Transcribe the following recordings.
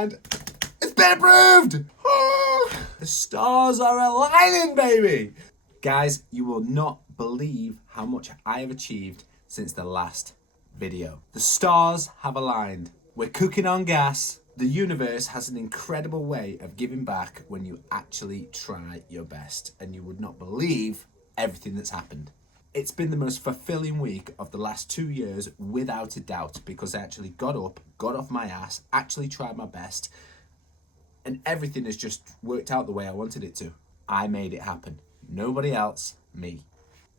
and it's been approved! The stars are aligning, baby! Guys, you will not believe how much I have achieved since the last video. The stars have aligned. We're cooking on gas. The universe has an incredible way of giving back when you actually try your best, and you would not believe everything that's happened. It's been the most fulfilling week of the last 2 years, without a doubt, because I actually got up, got off my ass, actually tried my best, and everything has just worked out the way I wanted it to. I made it happen. Nobody else, me.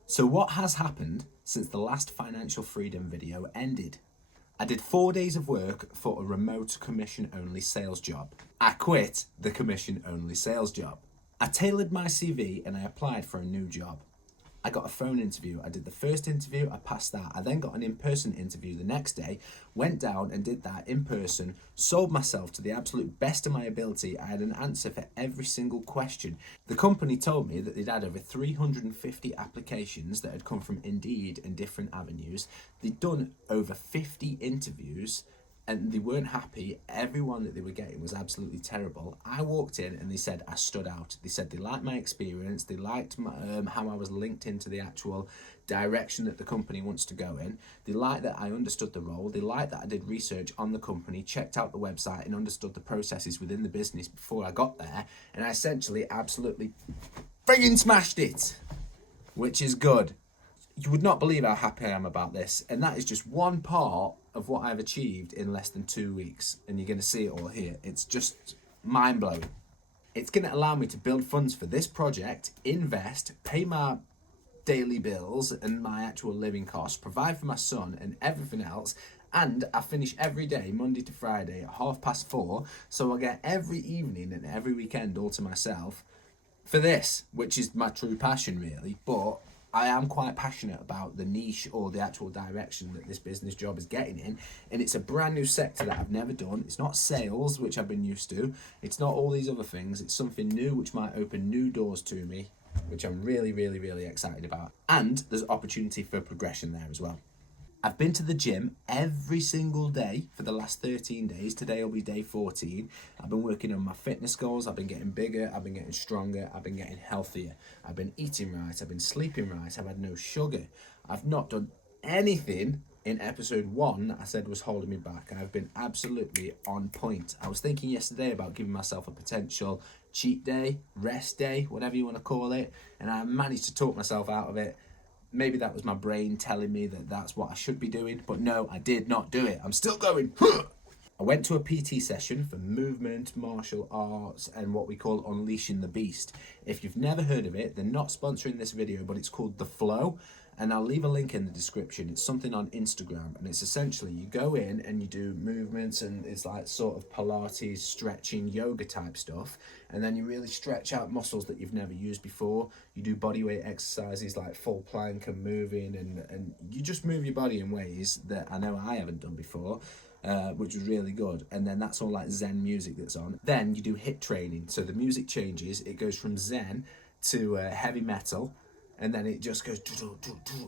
So what has happened since the last financial freedom video ended? I did 4 days of work for a remote commission-only sales job. I quit the commission-only sales job. I tailored my CV and I applied for a new job. I got a phone interview. I did the first interview, I passed that. I then got an in-person interview the next day, went down and did that in person, sold myself to the absolute best of my ability. I had an answer for every single question. The company told me that they'd had over 350 applications that had come from Indeed and different avenues. They'd done over 50 interviews and they weren't happy. Everyone that they were getting was absolutely terrible. I walked in and they said I stood out. They said they liked my experience. They liked my, how I was linked into the actual direction that the company wants to go in. They liked that I understood the role. They liked that I did research on the company, checked out the website and understood the processes within the business before I got there. And I essentially absolutely friggin' smashed it, which is good. You would not believe how happy I am about this. And that is just one part of what I've achieved in less than 2 weeks. And you're going to see it all here. It's just mind-blowing. It's going to allow me to build funds for this project, invest, pay my daily bills and my actual living costs, provide for my son and everything else. And I finish every day, Monday to Friday at 4:30. So I get every evening and every weekend all to myself for this, which is my true passion really. But I am quite passionate about the niche or the actual direction that this business job is getting in. And it's a brand new sector that I've never done. It's not sales, which I've been used to. It's not all these other things. It's something new, which might open new doors to me, which I'm really, really, really excited about. And there's opportunity for progression there as well. I've been to the gym every single day for the last 13 days. Today will be day 14. I've been working on my fitness goals. I've been getting bigger. I've been getting stronger. I've been getting healthier. I've been eating right. I've been sleeping right. I've had no sugar. I've not done anything in episode 1 I said was holding me back. I've been absolutely on point. I was thinking yesterday about giving myself a potential cheat day, rest day, whatever you want to call it. And I managed to talk myself out of it. Maybe that was my brain telling me that that's what I should be doing, but no, I did not do it. I'm still going. I went to a PT session for movement, martial arts, and what we call Unleashing the Beast. If you've never heard of it, they're not sponsoring this video, but it's called The Flow, and I'll leave a link in the description. It's something on Instagram, and it's essentially you go in and you do movements, and it's like sort of Pilates, stretching, yoga type stuff, and then you really stretch out muscles that you've never used before. You do bodyweight exercises like full plank and moving, and you just move your body in ways that I know I haven't done before. Which was really good. And then that's all like Zen music that's on. Then you do HIIT training. So the music changes. It goes from Zen to heavy metal. And then it just goes...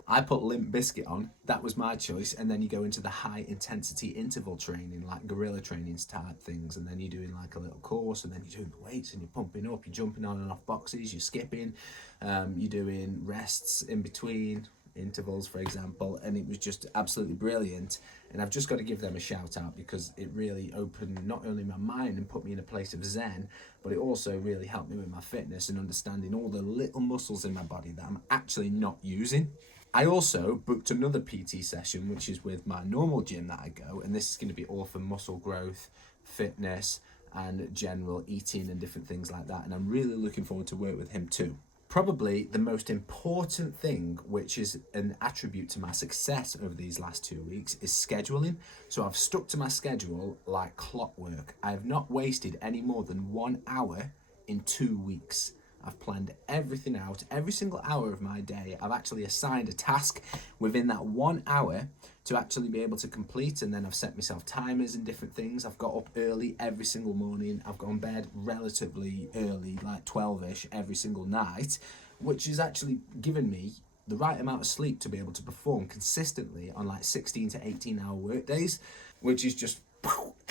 I put Limp Bizkit on. That was my choice. And then you go into the high intensity interval training, like gorilla trainings type things. And then you're doing like a little course. And then you're doing the weights and you're pumping up. You're jumping on and off boxes. You're skipping. You're doing rests in between intervals, for example, and it was just absolutely brilliant. And I've just got to give them a shout out because it really opened not only my mind and put me in a place of zen, but it also really helped me with my fitness and understanding all the little muscles in my body that I'm actually not using. I also booked another PT session, which is with my normal gym that I go, and this is going to be all for muscle growth, fitness, and general eating and different things like that. And I'm really looking forward to work with him too. Probably the most important thing, which is an attribute to my success over these last 2 weeks, is scheduling. So I've stuck to my schedule like clockwork. I have not wasted any more than 1 hour in 2 weeks. I've planned everything out. Every single hour of my day, I've actually assigned a task within that 1 hour to actually be able to complete. And then I've set myself timers and different things. I've got up early every single morning. I've gone to bed relatively early, like 12-ish every single night, which has actually given me the right amount of sleep to be able to perform consistently on like 16 to 18 hour work days, which is just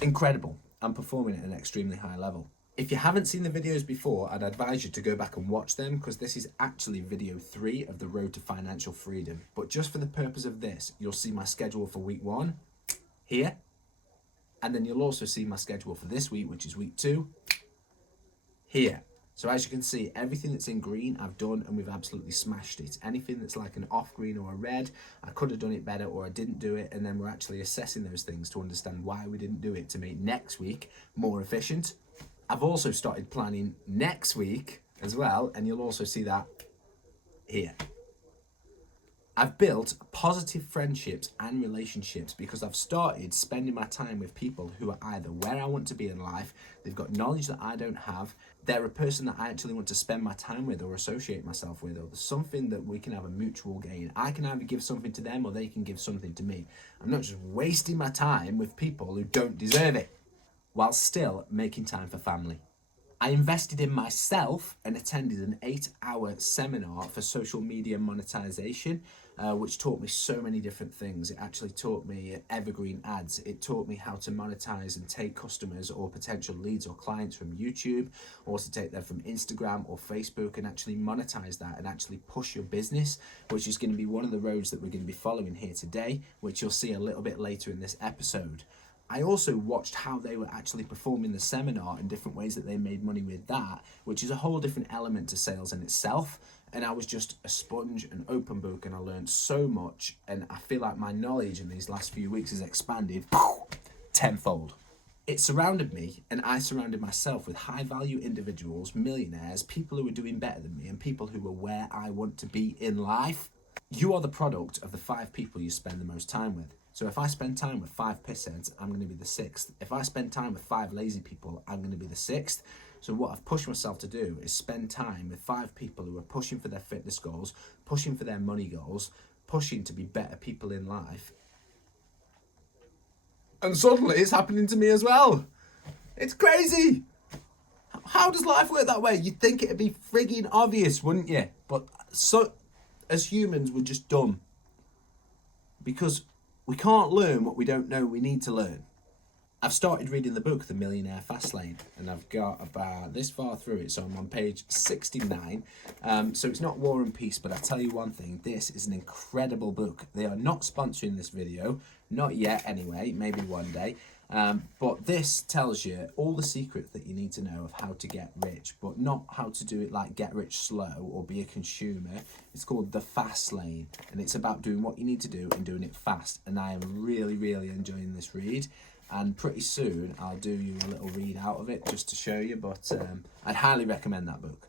incredible. and performing at an extremely high level. If you haven't seen the videos before, I'd advise you to go back and watch them because this is actually video 3 of the road to financial freedom. But just for the purpose of this, you'll see my schedule for week 1 here. And then you'll also see my schedule for this week, which is week 2 here. So as you can see, everything that's in green I've done and we've absolutely smashed it. Anything that's like an off green or a red, I could have done it better or I didn't do it, and then we're actually assessing those things to understand why we didn't do it to make next week more efficient. I've also started planning next week as well, and you'll also see that here. I've built positive friendships and relationships because I've started spending my time with people who are either where I want to be in life, they've got knowledge that I don't have, they're a person that I actually want to spend my time with or associate myself with, or there's something that we can have a mutual gain. I can either give something to them or they can give something to me. I'm not just wasting my time with people who don't deserve it, while still making time for family. I invested in myself and attended an 8-hour seminar for social media monetization, which taught me so many different things. It actually taught me evergrowing ads. It taught me how to monetize and take customers or potential leads or clients from YouTube, or to take them from Instagram or Facebook and actually monetize that and actually push your business, which is going to be one of the roads that we're going to be following here today, which you'll see a little bit later in this episode. I also watched how they were actually performing the seminar and different ways that they made money with that, which is a whole different element to sales in itself. And I was just a sponge, an open book, and I learned so much. And I feel like my knowledge in these last few weeks has expanded tenfold. It surrounded me, and I surrounded myself with high-value individuals, millionaires, people who are doing better than me, and people who are where I want to be in life. You are the product of the 5 people you spend the most time with. So if I spend time with 5 pissheads, I'm going to be the 6th. If I spend time with 5 lazy people, I'm going to be the 6th. So what I've pushed myself to do is spend time with 5 people who are pushing for their fitness goals, pushing for their money goals, pushing to be better people in life. And suddenly it's happening to me as well. It's crazy. How does life work that way? You'd think it'd be frigging obvious, wouldn't you? But so, as humans, we're just dumb. Because we can't learn what we don't know we need to learn. I've started reading the book, The Millionaire Fast Lane, and I've got about this far through it, so I'm on page 69. So it's not War and Peace, but I'll tell you one thing, this is an incredible book. They are not sponsoring this video, not yet anyway, maybe one day. But this tells you all the secrets that you need to know of how to get rich, but not how to do it like get rich slow or be a consumer. It's called The Fast Lane, and it's about doing what you need to do and doing it fast. And I am really, really enjoying this read. And pretty soon I'll do you a little read out of it just to show you, but I'd highly recommend that book.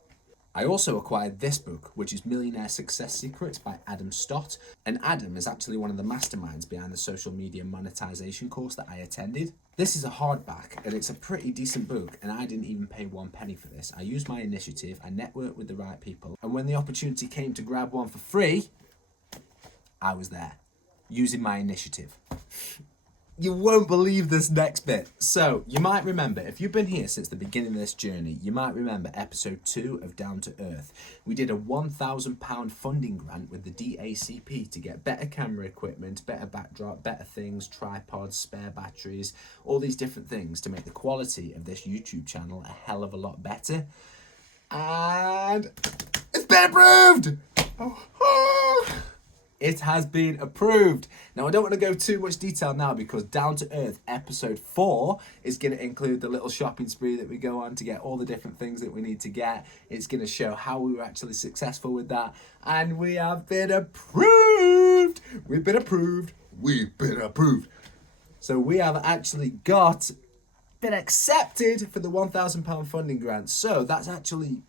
I also acquired this book, which is Millionaire Success Secrets by Adam Stott. And Adam is actually one of the masterminds behind the social media monetization course that I attended. This is a hardback, and it's a pretty decent book, and I didn't even pay 1 penny for this. I used my initiative, I networked with the right people, and when the opportunity came to grab one for free, I was there, using my initiative. You won't believe this next bit. So, you might remember, if you've been here since the beginning of this journey, you might remember episode 2 of Down to Earth. We did a £1,000 funding grant with the DACP to get better camera equipment, better backdrop, better things, tripods, spare batteries, all these different things to make the quality of this YouTube channel a hell of a lot better. And it's been approved! It has been approved. Now, I don't want to go too much detail now because Down to Earth episode 4 is going to include the little shopping spree that we go on to get all the different things that we need to get. It's going to show how we were actually successful with that. And we have been approved. We've been approved. We've been approved. So we have actually been accepted for the £1,000 funding grant. So that's actually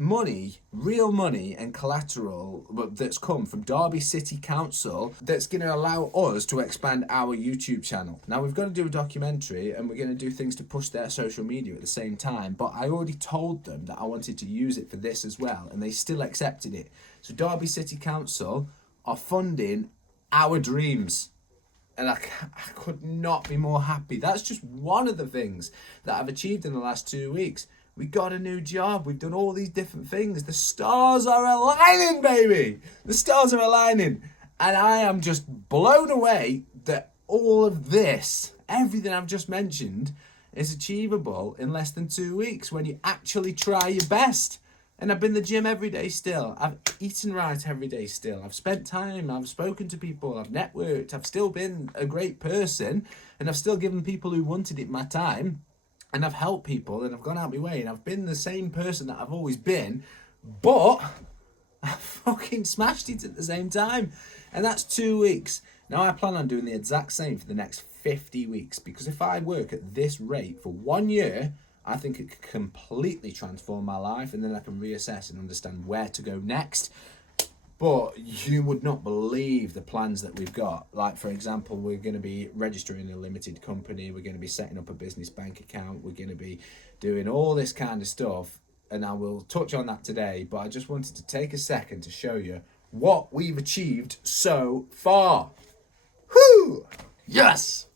money, real money and collateral that's come from Derby City Council that's going to allow us to expand our YouTube channel. Now, we've got to do a documentary and we're going to do things to push their social media at the same time, but I already told them that I wanted to use it for this as well, and they still accepted it. So Derby City Council are funding our dreams. And I could not be more happy. That's just one of the things that I've achieved in the last 2 weeks. We got a new job. We've done all these different things. The stars are aligning, baby. The stars are aligning. And I am just blown away that all of this, everything I've just mentioned, It's achievable in less than 2 weeks when you actually try your best. And I've been to the gym every day still. I've eaten right every day still. I've spent time. I've spoken to people. I've networked. I've still been a great person. And I've still given people who wanted it my time. And I've helped people. And I've gone out my way. And I've been the same person that I've always been. But I fucking smashed it at the same time. And that's 2 weeks. Now I plan on doing the exact same for the next 50 weeks. Because if I work at this rate for 1 year, I think it could completely transform my life, and then I can reassess and understand where to go next. But you would not believe the plans that we've got. Like, for example, we're going to be registering a limited company. We're going to be setting up a business bank account. We're going to be doing all this kind of stuff. And I will touch on that today. But I just wanted to take a second to show you what we've achieved so far. Whoo! Yes!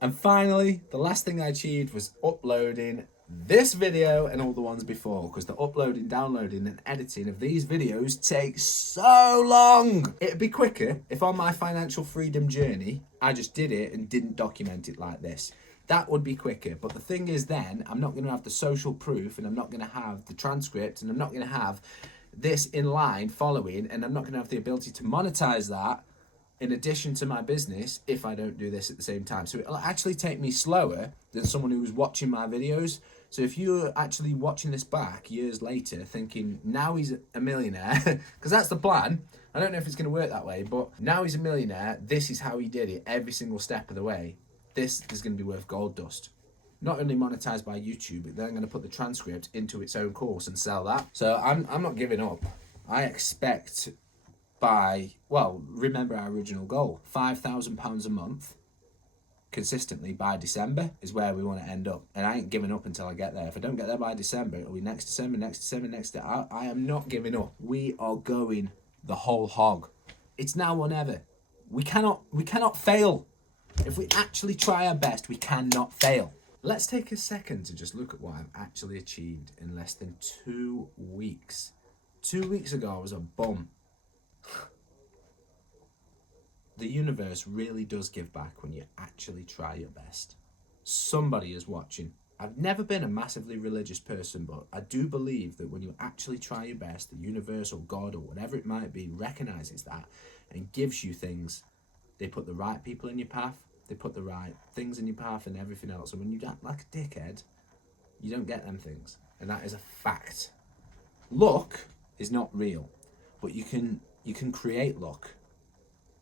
And finally, the last thing I achieved was uploading this video and all the ones before, because the uploading, downloading and editing of these videos takes so long. It'd be quicker if on my financial freedom journey I just did it and didn't document it like this. That would be quicker. But the thing is, then I'm not going to have the social proof, and I'm not going to have the transcript, and I'm not going to have this in line following, and I'm not going to have the ability to monetize that in addition to my business if I don't do this at the same time. So it'll actually take me slower than someone who was watching my videos. So if you're actually watching this back years later thinking, now he's a millionaire, because that's the plan. I don't know if it's going to work that way, but now he's a millionaire, this is how he did it every single step of the way. This is going to be worth gold dust. Not only monetized by YouTube, but then I'm going to put the transcript into its own course and sell that. So I'm not giving up. I expect remember our original goal, £5,000 a month consistently by December is where we want to end up. And I ain't giving up until I get there. If I don't get there by December, it'll be next December, next December, next December. I am not giving up. We are going the whole hog. It's now or never. We cannot fail. If we actually try our best, we cannot fail. Let's take a second to just look at what I've actually achieved in less than 2 weeks. 2 weeks ago, I was a bum. The universe really does give back when you actually try your best. Somebody is watching. I've never been a massively religious person, but I do believe that when you actually try your best, the universe or God or whatever it might be recognizes that and gives you things. They put the right people in your path, they put the right things in your path and everything else. And when you act like a dickhead, you don't get them things. And that is a fact. Luck is not real, but you can create luck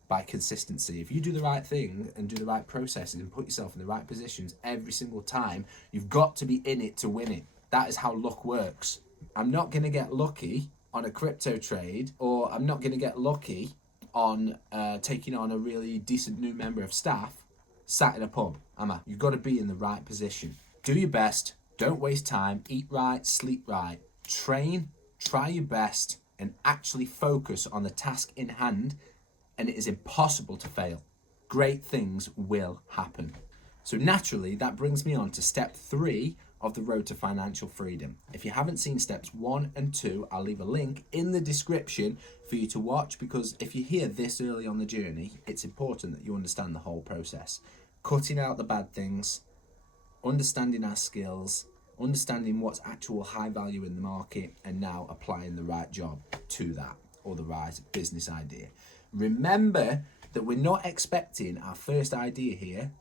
by consistency. If you do the right thing and do the right processes and put yourself in the right positions every single time, you've got to be in it to win it. That is how luck works. I'm not going to get lucky on a crypto trade, or I'm not going to get lucky on taking on a really decent new member of staff sat in a pub, am I? You've got to be in the right position. Do your best. Don't waste time. Eat right, sleep right. Train, try your best, and actually focus on the task in hand, and it is impossible to fail. Great things will happen. So naturally, that brings me on to step 3 of the road to financial freedom. If you haven't seen steps 1 and 2, I'll leave a link in the description for you to watch, because if you're here this early on the journey, it's important that you understand the whole process. Cutting out the bad things, understanding our skills, understanding what's actual high value in the market, and now applying the right job to that, or the right business idea. Remember that we're not expecting our first idea here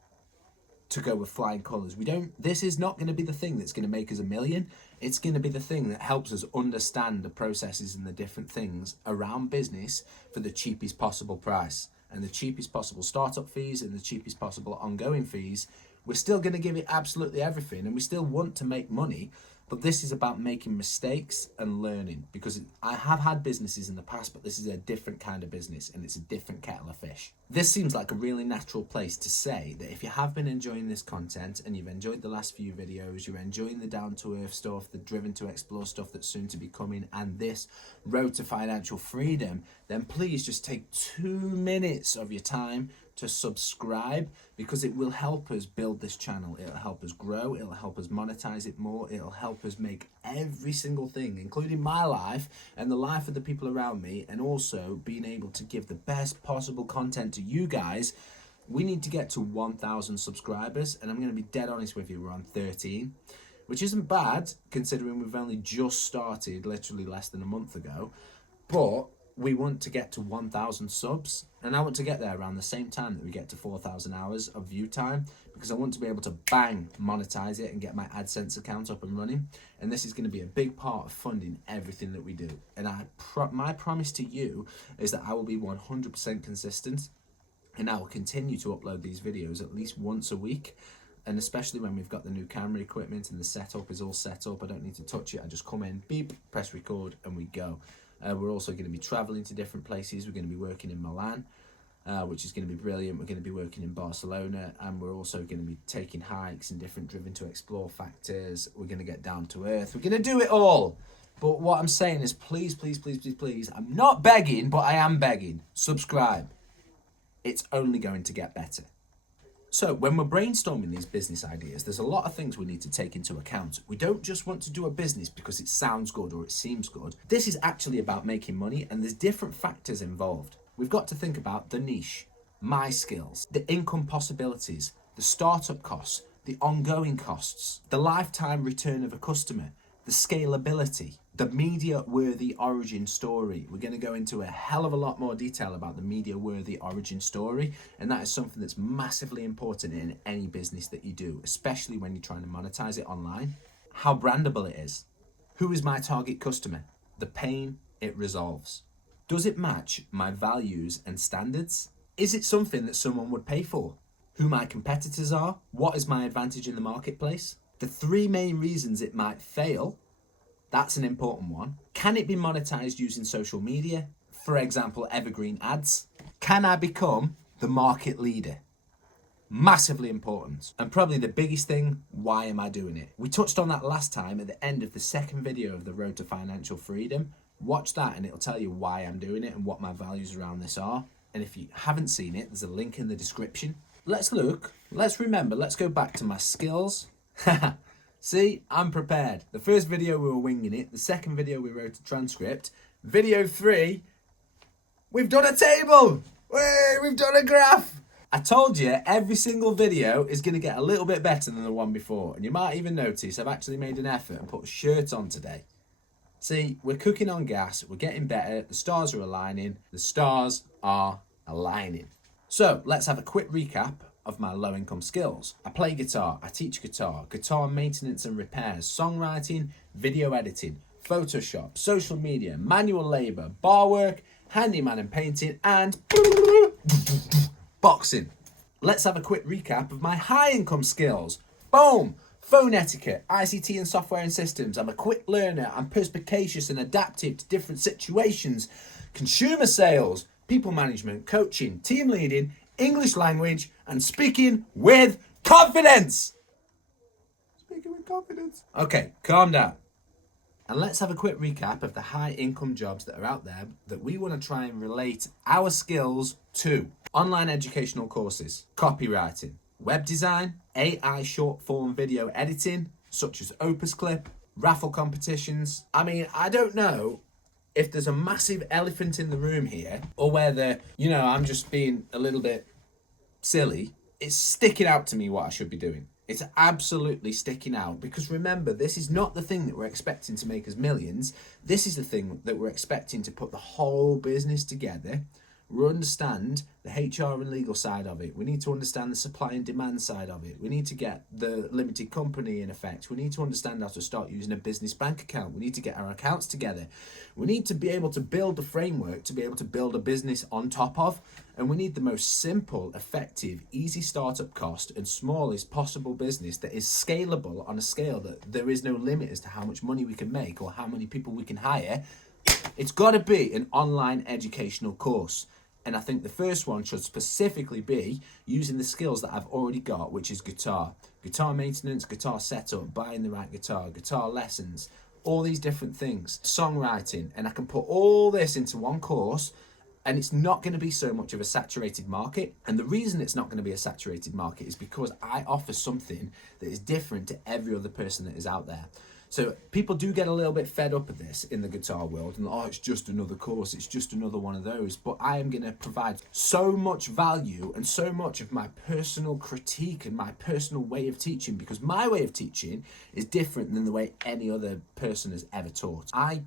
to go with flying colours. This is not going to be the thing that's going to make us a million. It's going to be the thing that helps us understand the processes and the different things around business for the cheapest possible price, and the cheapest possible startup fees and the cheapest possible ongoing fees. We're still going to give it absolutely everything, and we still want to make money, but this is about making mistakes and learning, because I have had businesses in the past, but this is a different kind of business and it's a different kettle of fish. This seems like a really natural place to say that if you have been enjoying this content and you've enjoyed the last few videos, you're enjoying the down-to-earth stuff, the driven to explore stuff that's soon to be coming, and this road to financial freedom, then please just take 2 minutes of your time to subscribe, because it will help us build this channel. It'll help us grow, it'll help us monetize it more, it'll help us make every single thing, including my life and the life of the people around me, and also being able to give the best possible content to you guys, We need to get to 1,000 subscribers, and I'm going to be dead honest with you, we're on 13, which isn't bad considering we've only just started literally less than a month ago. But we want to get to 1,000 subs, and I want to get there around the same time that we get to 4,000 hours of view time, because I want to be able to bang monetize it and get my AdSense account up and running. And this is going to be a big part of funding everything that we do. And my promise to you is that I will be 100% consistent, and I will continue to upload these videos at least once a week. And especially when we've got the new camera equipment and the setup is all set up, I don't need to touch it. I just come in, beep, press record, and we go. We're also going to be traveling to different places. We're going to be working in Milan, which is going to be brilliant. We're going to be working in Barcelona, and we're also going to be taking hikes and different driven to explore factors. We're going to get down to earth. We're going to do it all. But what I'm saying is, please, please, please, please, please, I'm not begging, but I am begging. Subscribe. It's only going to get better. So when we're brainstorming these business ideas, there's a lot of things we need to take into account. We don't just want to do a business because it sounds good or it seems good. This is actually about making money, and there's different factors involved. We've got to think about the niche, my skills, the income possibilities, the startup costs, the ongoing costs, the lifetime return of a customer, the scalability, the media-worthy origin story. We're going to go into a hell of a lot more detail about the media-worthy origin story, and that is something that's massively important in any business that you do, especially when you're trying to monetize it online. How brandable it is. Who is my target customer? The pain it resolves. Does it match my values and standards? Is it something that someone would pay for? Who my competitors are? What is my advantage in the marketplace? The 3 main reasons it might fail. That's an important one. Can it be monetized using social media? For example, evergreen ads. Can I become the market leader? Massively important. And probably the biggest thing, why am I doing it? We touched on that last time at the end of the second video of the Road to Financial Freedom. Watch that and it'll tell you why I'm doing it and what my values around this are. And if you haven't seen it, there's a link in the description. Let's remember, let's go back to my skills. See, I'm prepared. The first video we were winging it. The second video we wrote a transcript. Video 3, we've done a table. We've done a graph. I told you every single video is going to get a little bit better than the one before. And you might even notice I've actually made an effort and put a shirt on today. See, we're cooking on gas. We're getting better. The stars are aligning. The stars are aligning. So let's have a quick recap of my low income skills. I play guitar, I teach guitar, guitar maintenance and repairs, songwriting, video editing, Photoshop, social media, manual labor, bar work, handyman and painting, and boxing. Let's have a quick recap of my high income skills. Boom! Phone etiquette, ICT and software and systems. I'm a quick learner, I'm perspicacious and adaptive to different situations. Consumer sales, people management, coaching, team leading, English language, and speaking with confidence. Speaking with confidence. Okay, calm down. And let's have a quick recap of the high income jobs that are out there that we want to try and relate our skills to. Online educational courses, copywriting, web design, AI short form video editing, such as Opus Clip, raffle competitions. I mean, I don't know if there's a massive elephant in the room here, or whether, I'm just being a little bit silly. It's sticking out to me what I should be doing. It's absolutely sticking out, because remember, this is not the thing that we're expecting to make us millions. This is the thing that we're expecting to put the whole business together. We understand the HR and legal side of it. We need to understand the supply and demand side of it. We need to get the limited company in effect. We need to understand how to start using a business bank account. We need to get our accounts together. We need to be able to build the framework to be able to build a business on top of. And we need the most simple, effective, easy startup cost and smallest possible business that is scalable on a scale that there is no limit as to how much money we can make or how many people we can hire. It's got to be an online educational course. And I think the first one should specifically be using the skills that I've already got, which is guitar maintenance, guitar setup, buying the right guitar lessons, all these different things, songwriting. And I can put all this into one course, and it's not going to be so much of a saturated market. And the reason it's not going to be a saturated market is because I offer something that is different to every other person that is out there. So people do get a little bit fed up of this in the guitar world, and oh, it's just another course, it's just another one of those. But I am going to provide so much value and so much of my personal critique and my personal way of teaching, because my way of teaching is different than the way any other person has ever taught. I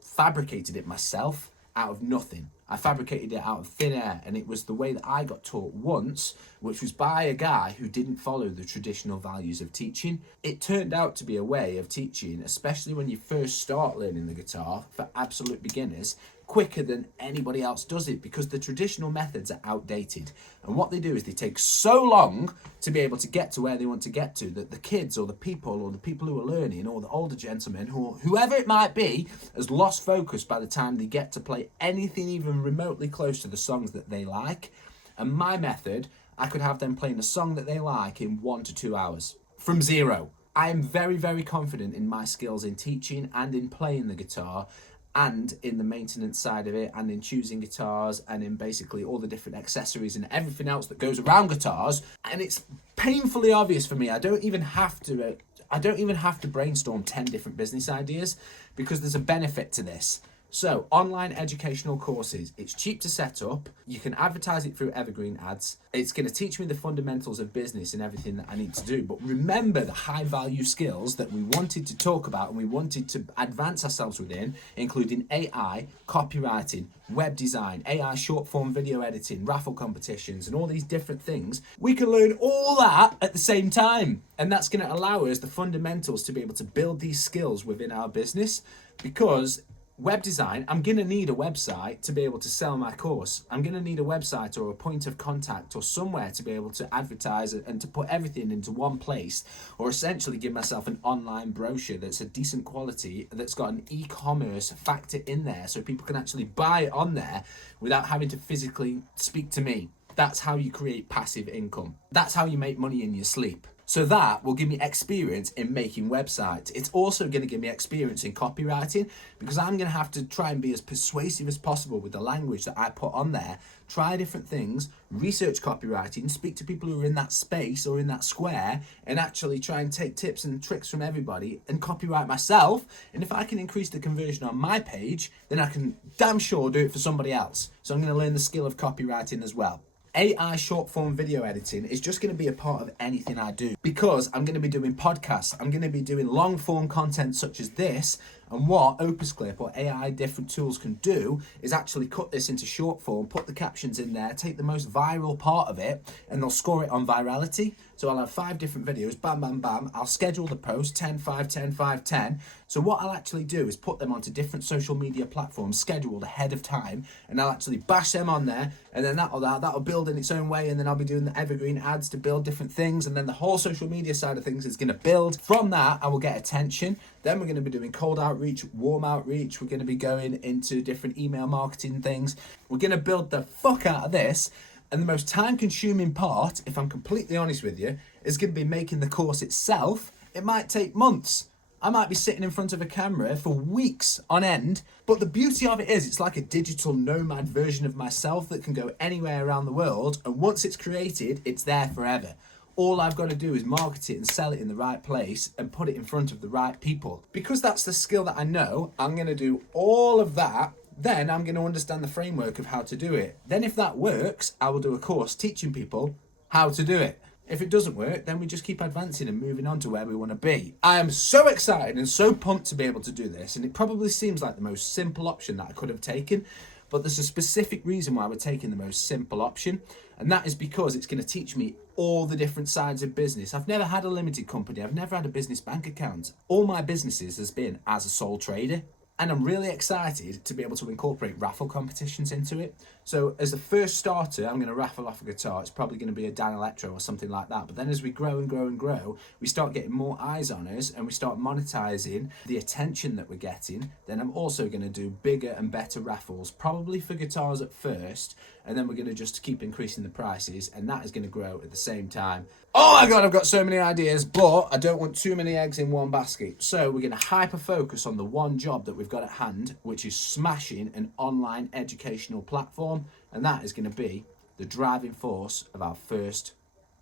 fabricated it myself out of nothing. I fabricated it out of thin air, and it was the way that I got taught once, which was by a guy who didn't follow the traditional values of teaching. It turned out to be a way of teaching, especially when you first start learning the guitar, for absolute beginners, quicker than anybody else does it, because the traditional methods are outdated. And what they do is they take so long to be able to get to where they want to get to, that the kids or the people who are learning, or the older gentlemen, whoever it might be, has lost focus by the time they get to play anything even remotely close to the songs that they like. And my method, I could have them playing a song that they like in 1 to 2 hours from zero. I am very, very confident in my skills in teaching and in playing the guitar, and in the maintenance side of it, and in choosing guitars, and in basically all the different accessories and everything else that goes around guitars. And it's painfully obvious for me. I don't even have to brainstorm 10 different business ideas, because there's a benefit to this. So, online educational courses. It's cheap to set up. You can advertise it through evergreen ads. It's going to teach me the fundamentals of business and everything that I need to do. But remember the high value skills that we wanted to talk about and we wanted to advance ourselves within, including AI, copywriting, web design, AI short form video editing, raffle competitions, and all these different things. We can learn all that at the same time. And that's going to allow us the fundamentals to be able to build these skills within our business, because web design, I'm going to need a website to be able to sell my course. I'm going to need a website or a point of contact or somewhere to be able to advertise it and to put everything into one place, or essentially give myself an online brochure that's a decent quality, that's got an e-commerce factor in there so people can actually buy it on there without having to physically speak to me. That's how you create passive income. That's how you make money in your sleep. So that will give me experience in making websites. It's also going to give me experience in copywriting, because I'm going to have to try and be as persuasive as possible with the language that I put on there, try different things, research copywriting, speak to people who are in that space or in that square, and actually try and take tips and tricks from everybody and copyright myself. And if I can increase the conversion on my page, then I can damn sure do it for somebody else. So I'm going to learn the skill of copywriting as well. AI short form video editing is just going to be a part of anything I do, because I'm going to be doing podcasts, I'm going to be doing long form content such as this. And what Opus Clip or AI different tools can do is actually cut this into short form, put the captions in there, take the most viral part of it, and they'll score it on virality. So I'll have 5 different videos, bam, bam, bam. I'll schedule the post, 10, 5, 10, 5, 10. So what I'll actually do is put them onto different social media platforms scheduled ahead of time, and I'll actually bash them on there, and then that'll build in its own way, and then I'll be doing the evergreen ads to build different things, and then the whole social media side of things is going to build. From that, I will get attention. Then we're going to be doing cold outreach, warm outreach. We're going to be going into different email marketing things. We're going to build the fuck out of this. And the most time-consuming part, if I'm completely honest with you, is going to be making the course itself. It might take months. I might be sitting in front of a camera for weeks on end. But the beauty of it is, it's like a digital nomad version of myself that can go anywhere around the world. And once it's created, it's there forever. All I've got to do is market it and sell it in the right place and put it in front of the right people. Because that's the skill that I know, I'm going to do all of that. Then I'm going to understand the framework of how to do it. Then if that works, I will do a course teaching people how to do it. If it doesn't work, then we just keep advancing and moving on to where we want to be. I am so excited and so pumped to be able to do this, and it probably seems like the most simple option that I could have taken, but there's a specific reason why we're taking the most simple option, and that is because it's going to teach me all the different sides of business. I've never had a limited company. I've never had a business bank account. All my businesses has been as a sole trader. And I'm really excited to be able to incorporate raffle competitions into it. So as the first starter, I'm going to raffle off a guitar. It's probably going to be a Dan Electro or something like that. But then as we grow and grow and grow, we start getting more eyes on us and we start monetizing the attention that we're getting. Then I'm also going to do bigger and better raffles, probably for guitars at first. And then we're going to just keep increasing the prices. And that is going to grow at the same time. Oh my God, I've got so many ideas, but I don't want too many eggs in one basket. So we're going to hyper focus on the one job that we've got at hand, which is smashing an online educational platform. And that is going to be the driving force of our first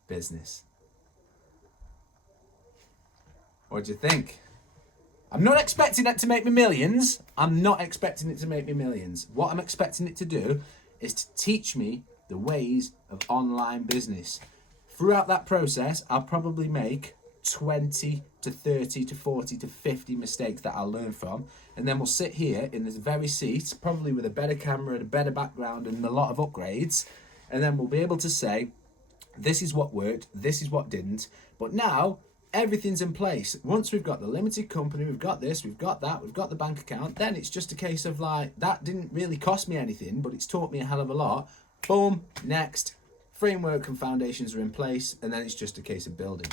business. What do you think? I'm not expecting it to make me millions. I'm not expecting it to make me millions. What I'm expecting it to do is to teach me the ways of online business. Throughout that process, I'll probably make 20 to 30 to 40 to 50 mistakes that I'll learn from. And then we'll sit here in this very seat, probably with a better camera and a better background and a lot of upgrades. And then we'll be able to say, this is what worked, this is what didn't. But now everything's in place. Once we've got the limited company, we've got this, we've got that, we've got the bank account, then it's just a case of like, that didn't really cost me anything, but it's taught me a hell of a lot. Boom, next. Framework and foundations are in place, and then it's just a case of building.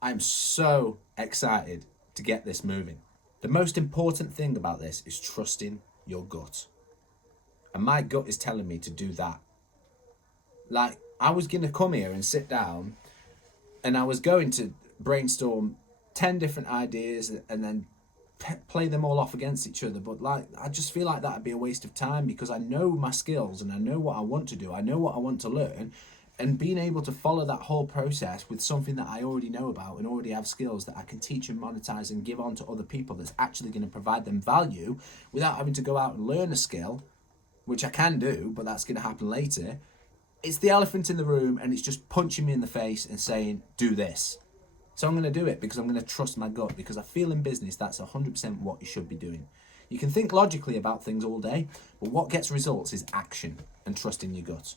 I'm so excited to get this moving. The most important thing about this is trusting your gut. And my gut is telling me to do that. Like, I was going to come here and sit down, and I was going to brainstorm 10 different ideas and then play them all off against each other, but like, I just feel like that'd be a waste of time, because I know my skills and I know what I want to do, I know what I want to learn, and being able to follow that whole process with something that I already know about and already have skills that I can teach and monetize and give on to other people, that's actually going to provide them value without having to go out and learn a skill, which I can do, but that's going to happen later. It's the elephant in the room, and it's just punching me in the face and saying, do this. So I'm going to do it because I'm going to trust my gut, because I feel in business that's 100% what you should be doing. You can think logically about things all day, but what gets results is action and trusting your gut.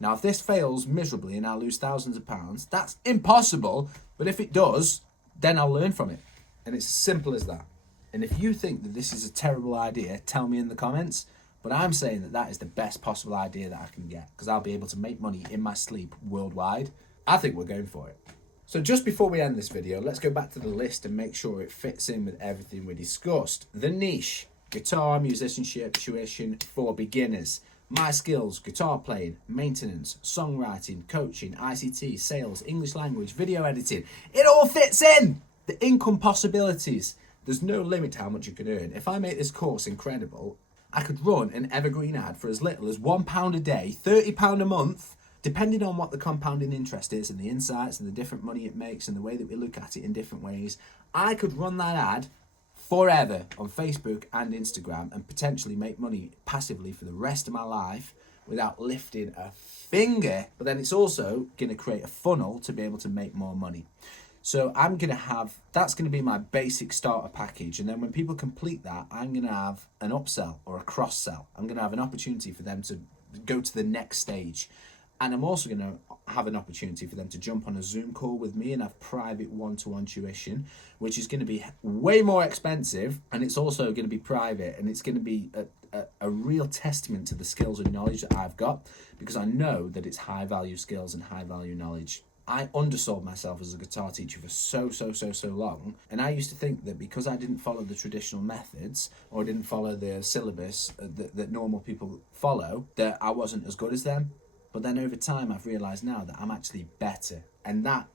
Now, if this fails miserably and I lose thousands of pounds, that's impossible. But if it does, then I'll learn from it. And it's as simple as that. And if you think that this is a terrible idea, tell me in the comments. But I'm saying that that is the best possible idea that I can get, because I'll be able to make money in my sleep worldwide. I think we're going for it. So just before we end this video, let's go back to the list and make sure it fits in with everything we discussed. The niche: guitar, musicianship, tuition for beginners. My skills: guitar playing, maintenance, songwriting, coaching, ICT, sales, English language, video editing. It all fits in! The income possibilities. There's no limit to how much you can earn. If I make this course incredible, I could run an evergreen ad for as little as £1 a day, £30 a month, depending on what the compounding interest is and the insights and the different money it makes and the way that we look at it in different ways. I could run that ad forever on Facebook and Instagram and potentially make money passively for the rest of my life without lifting a finger. But then it's also going to create a funnel to be able to make more money. So I'm going to have, that's going to be my basic starter package. And then when people complete that, I'm going to have an upsell or a cross sell. I'm going to have an opportunity for them to go to the next stage. And I'm also going to have an opportunity for them to jump on a Zoom call with me and have private one-to-one tuition, which is going to be way more expensive. And it's also going to be private, and it's going to be a real testament to the skills and knowledge that I've got, because I know that it's high value skills and high value knowledge. I undersold myself as a guitar teacher for so long, and I used to think that because I didn't follow the traditional methods or didn't follow the syllabus that normal people follow, that I wasn't as good as them. But then over time, I've realised now that I'm actually better. And that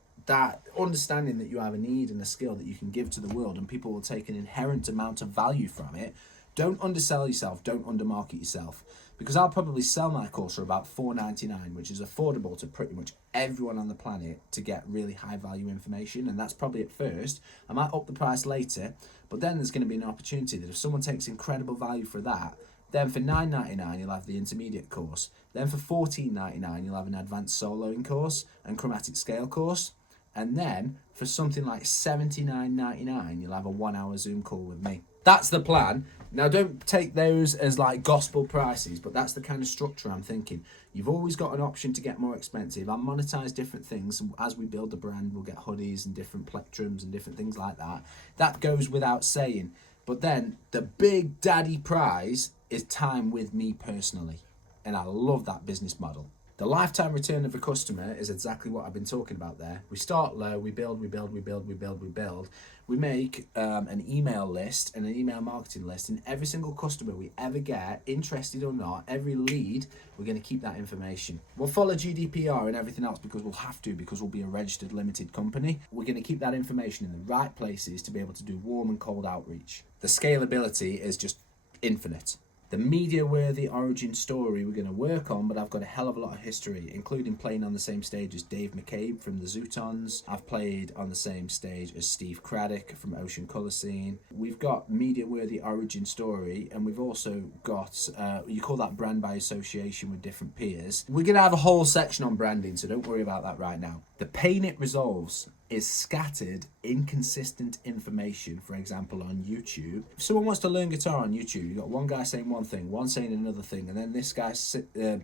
understanding that you have a need and a skill that you can give to the world, and people will take an inherent amount of value from it. Don't undersell yourself, don't undermarket yourself. Because I'll probably sell my course for about $4.99, which is affordable to pretty much everyone on the planet to get really high value information. And that's probably at first. I might up the price later, but then there's going to be an opportunity that if someone takes incredible value for that, then for $9.99 you'll have the intermediate course. Then for $14.99 you'll have an advanced soloing course and chromatic scale course. And then for something like $79.99 you'll have a 1 hour Zoom call with me. That's the plan. Now, don't take those as like gospel prices, but that's the kind of structure I'm thinking. You've always got an option to get more expensive. I'll monetize different things. As we build the brand, we'll get hoodies and different plectrums and different things like that. That goes without saying. But then the big daddy prize is time with me personally. And I love that business model. The lifetime return of a customer is exactly what I've been talking about there. We start low, we build. We make an email list and an email marketing list, and every single customer we ever get, interested or not, every lead, we're going to keep that information. We'll follow GDPR and everything else because we'll have to, because we'll be a registered limited company. We're going to keep that information in the right places to be able to do warm and cold outreach. The scalability is just infinite. The media-worthy origin story we're going to work on, but I've got a hell of a lot of history, including playing on the same stage as Dave McCabe from the Zootons. I've played on the same stage as Steve Craddock from Ocean Colour Scene. We've got media-worthy origin story, and we've also got, you call that brand by association with different peers. We're going to have a whole section on branding, so don't worry about that right now. The pain it resolves is scattered, inconsistent information, for example, on YouTube. If someone wants to learn guitar on YouTube, you've got one guy saying one thing, one saying another thing, and then this guy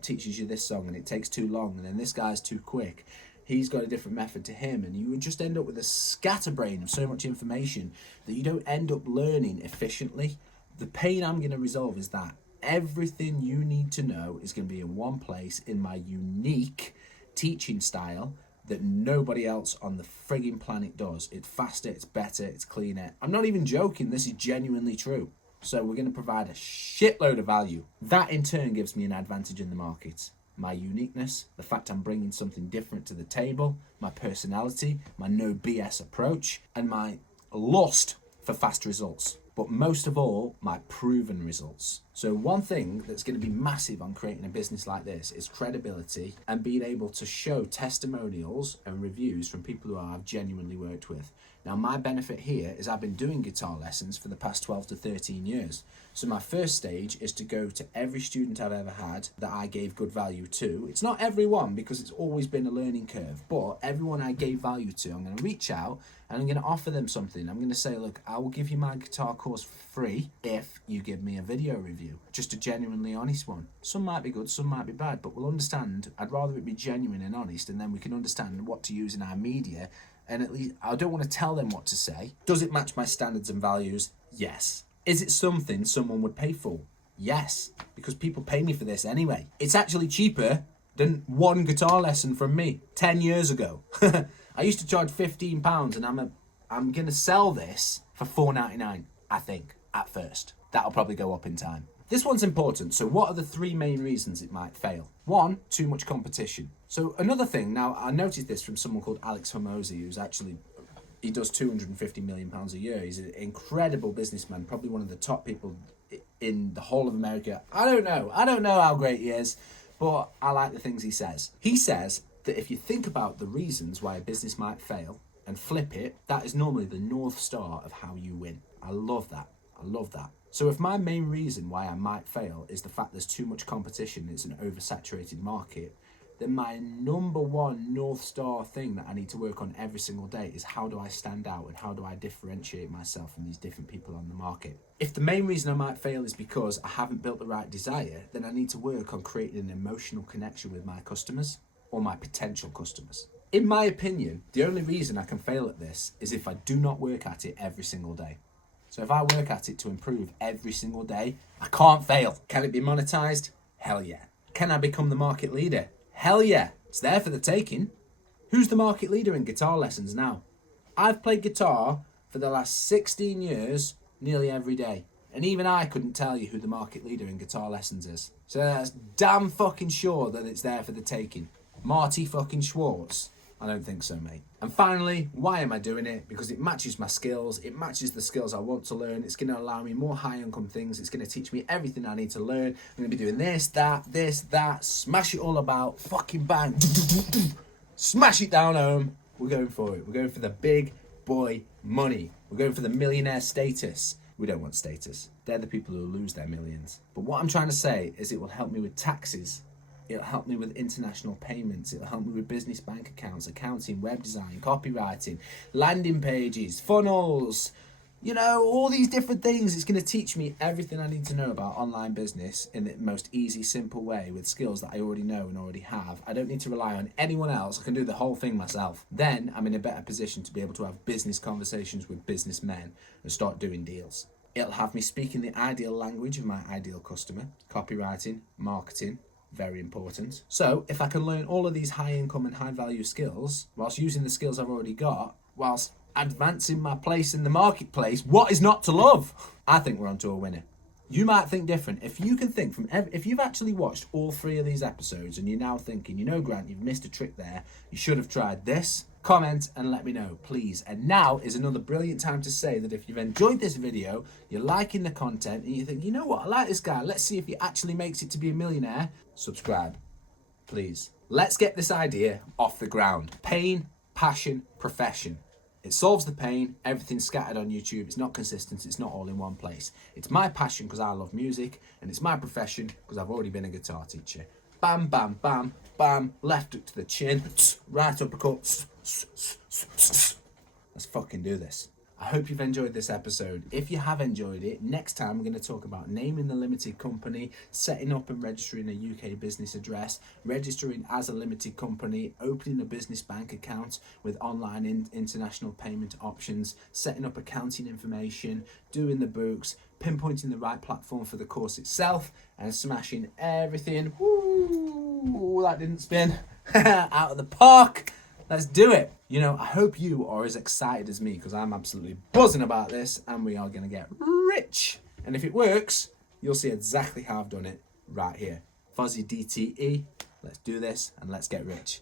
teaches you this song and it takes too long, and then this guy's too quick. He's got a different method to him, and you would just end up with a scatterbrain of so much information that you don't end up learning efficiently. The pain I'm going to resolve is that everything you need to know is going to be in one place in my unique teaching style that nobody else on the frigging planet does. It's faster, it's better, it's cleaner. I'm not even joking, this is genuinely true. So we're going to provide a shitload of value. That in turn gives me an advantage in the market. My uniqueness, the fact I'm bringing something different to the table, my personality, my no BS approach, and my lust for fast results. But most of all, my proven results. So one thing that's going to be massive on creating a business like this is credibility and being able to show testimonials and reviews from people who I've genuinely worked with. Now, my benefit here is I've been doing guitar lessons for the past 12 to 13 years. So my first stage is to go to every student I've ever had that I gave good value to. It's not everyone, because it's always been a learning curve, but everyone I gave value to, I'm going to reach out and I'm going to offer them something. I'm going to say, look, I will give you my guitar course for free if you give me a video review. Just a genuinely honest one. Some might be good, some might be bad, but we'll understand. I'd rather it be genuine and honest, and then we can understand what to use in our media. And at least I don't want to tell them what to say. Does it match my standards and values? Yes. Is it something someone would pay for? Yes, because people pay me for this anyway. It's actually cheaper than one guitar lesson from me 10 years ago. I used to charge £15, and I'm going to sell this for $4.99, I think, at first. That'll probably go up in time. This one's important. So what are the three main reasons it might fail? One, too much competition. So another thing, now I noticed this from someone called Alex Hormozi, who's actually, he does £250 million a year. He's an incredible businessman, probably one of the top people in the whole of America. I don't know how great he is, but I like the things he says. He says that if you think about the reasons why a business might fail and flip it, that is normally the North Star of how you win. I love that. I love that. So if my main reason why I might fail is the fact there's too much competition, it's an oversaturated market, then my number one North Star thing that I need to work on every single day is how do I stand out and how do I differentiate myself from these different people on the market. If the main reason I might fail is because I haven't built the right desire, then I need to work on creating an emotional connection with my customers or my potential customers. In my opinion, the only reason I can fail at this is if I do not work at it every single day. So if I work at it to improve every single day, I can't fail. Can it be monetized? Hell yeah. Can I become the market leader? Hell yeah. It's there for the taking. Who's the market leader in guitar lessons now? I've played guitar for the last 16 years, nearly every day. And even I couldn't tell you who the market leader in guitar lessons is. So that's damn fucking sure that it's there for the taking. Marty fucking Schwartz. I don't think so, mate. And finally, why am I doing it? Because it matches my skills. It matches the skills I want to learn. It's going to allow me more high income things. It's going to teach me everything I need to learn. I'm going to be doing this, that, smash it all about, fucking bang, smash it down home. We're going for it. We're going for the big boy money. We're going for the millionaire status. We don't want status. They're the people who lose their millions. But what I'm trying to say is it will help me with taxes. It'll help me with international payments. It'll help me with business bank accounts, accounting, web design, copywriting, landing pages, funnels, all these different things. It's going to teach me everything I need to know about online business in the most easy, simple way with skills that I already know and already have. I don't need to rely on anyone else. I can do the whole thing myself. Then I'm in a better position to be able to have business conversations with businessmen and start doing deals. It'll have me speaking the ideal language of my ideal customer, copywriting, marketing, very important. So if I can learn all of these high income and high value skills whilst using the skills I've already got, whilst advancing my place in the marketplace, what is not to love? I think we're onto a winner. You might think different. If you can think if you've actually watched all 3 of these episodes and you're now thinking, you know, Grant, you've missed a trick there. You should have tried this. Comment and let me know, please. And now is another brilliant time to say that if you've enjoyed this video, you're liking the content, and you think, you know what, I like this guy. Let's see if he actually makes it to be a millionaire. Subscribe, please. Let's get this idea off the ground. Pain, passion, profession. It solves the pain. Everything's scattered on YouTube. It's not consistent. It's not all in one place. It's my passion because I love music, and it's my profession because I've already been a guitar teacher. Bam, bam, bam, bam. Left hook to the chin. Right uppercut. Let's fucking do this. I hope you've enjoyed this episode. If you have enjoyed it, next time we're going to talk about naming the limited company, setting up and registering a UK business address, registering as a limited company, opening a business bank account with online international payment options, setting up accounting information, doing the books, pinpointing the right platform for the course itself, and smashing everything. Woo, that didn't spin. Out of the park. Let's do it. You know, I hope you are as excited as me because I'm absolutely buzzing about this, and we are going to get rich. And if it works, you'll see exactly how I've done it right here. Fuzzy DTE. Let's do this and let's get rich.